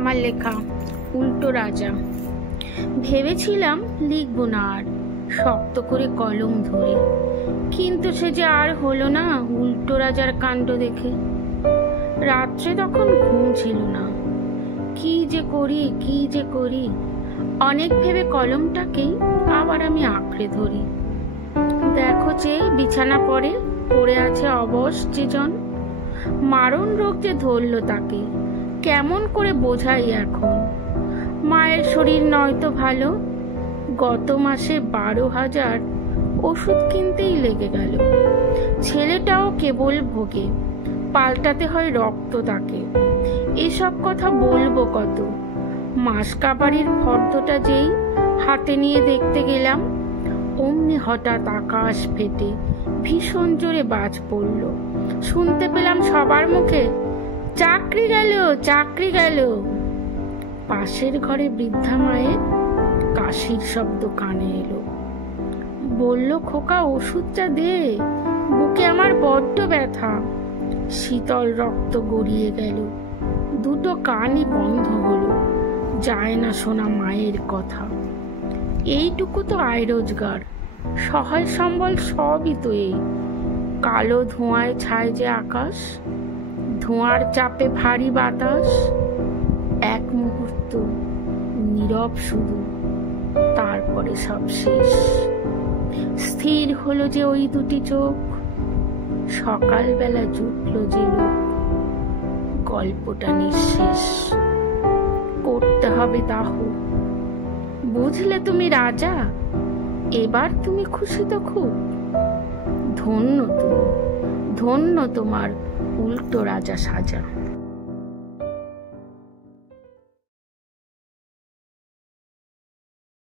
আমার লেখা উল্টো রাজা। ভেবেছিলাম লিখব না আর, শক্ত করে কলম ধরে, কিন্তু সে যে আর হলো না উল্টো রাজার কাণ্ড দেখে। রাত্রে তখন ঘুম ছিল না, কি যে করি অনেক ভেবে কলমটাকেই আবার আমি আঁকড়ে ধরি। দেখো যে বিছানা পড়ে আছে অবশ যে জন, মারণ রোগ যে ধরল তাকে, কেমন করে বোঝাই এখন। মায়ের শরীর নয়তো ভালো, গত মাসে 12,000 ওষুধ কিনতেই লেগে গেল। ছেলেটাও কেবল ভোগে, পাল্টাতে হয় রক্ত তাকে। এসব কথা বলবো কত। মাসকাবারির ফর্দটা যেই হাতে নিয়ে দেখতে গেলাম, অমনি হঠাৎ আকাশ ফেটে ভীষণ জোরে বাজ পড়ল। শুনতে পেলাম সবার মুখে, চাকরি গেল, চাকরি গেল। পাশের ঘরে বৃদ্ধা মায়ের কাশির শব্দ কানে এলো। বলল, খোকা ওষুধটা দে, বুকে আমার বড্ড ব্যথা। শীতল রক্ত গড়িয়ে গেল, দুটো কানই বন্ধ হলো, যায় না শোনা মায়ের কথা। এইটুকু তো আয় রোজগার, সহায় সম্বল সবই তো এই। কালো ধোঁয়ায় ছায় যে আকাশ, ধোঁয়ার চাপে ভারী বাতাস। এক মুহূর্ত নীরব শুধু, তারপরে সব শেষ। স্থির হলো যে ওই দুটি চোখ, সকালবেলা জুটল যে লোক। গল্পটা নিঃশেষ, করতে হবে দাহ। বুঝলে তুমি রাজা, এবার তুমি খুশি তো খুব। ধন্য তুমি, ধন্য তোমার উল্টো রাজা সাজা।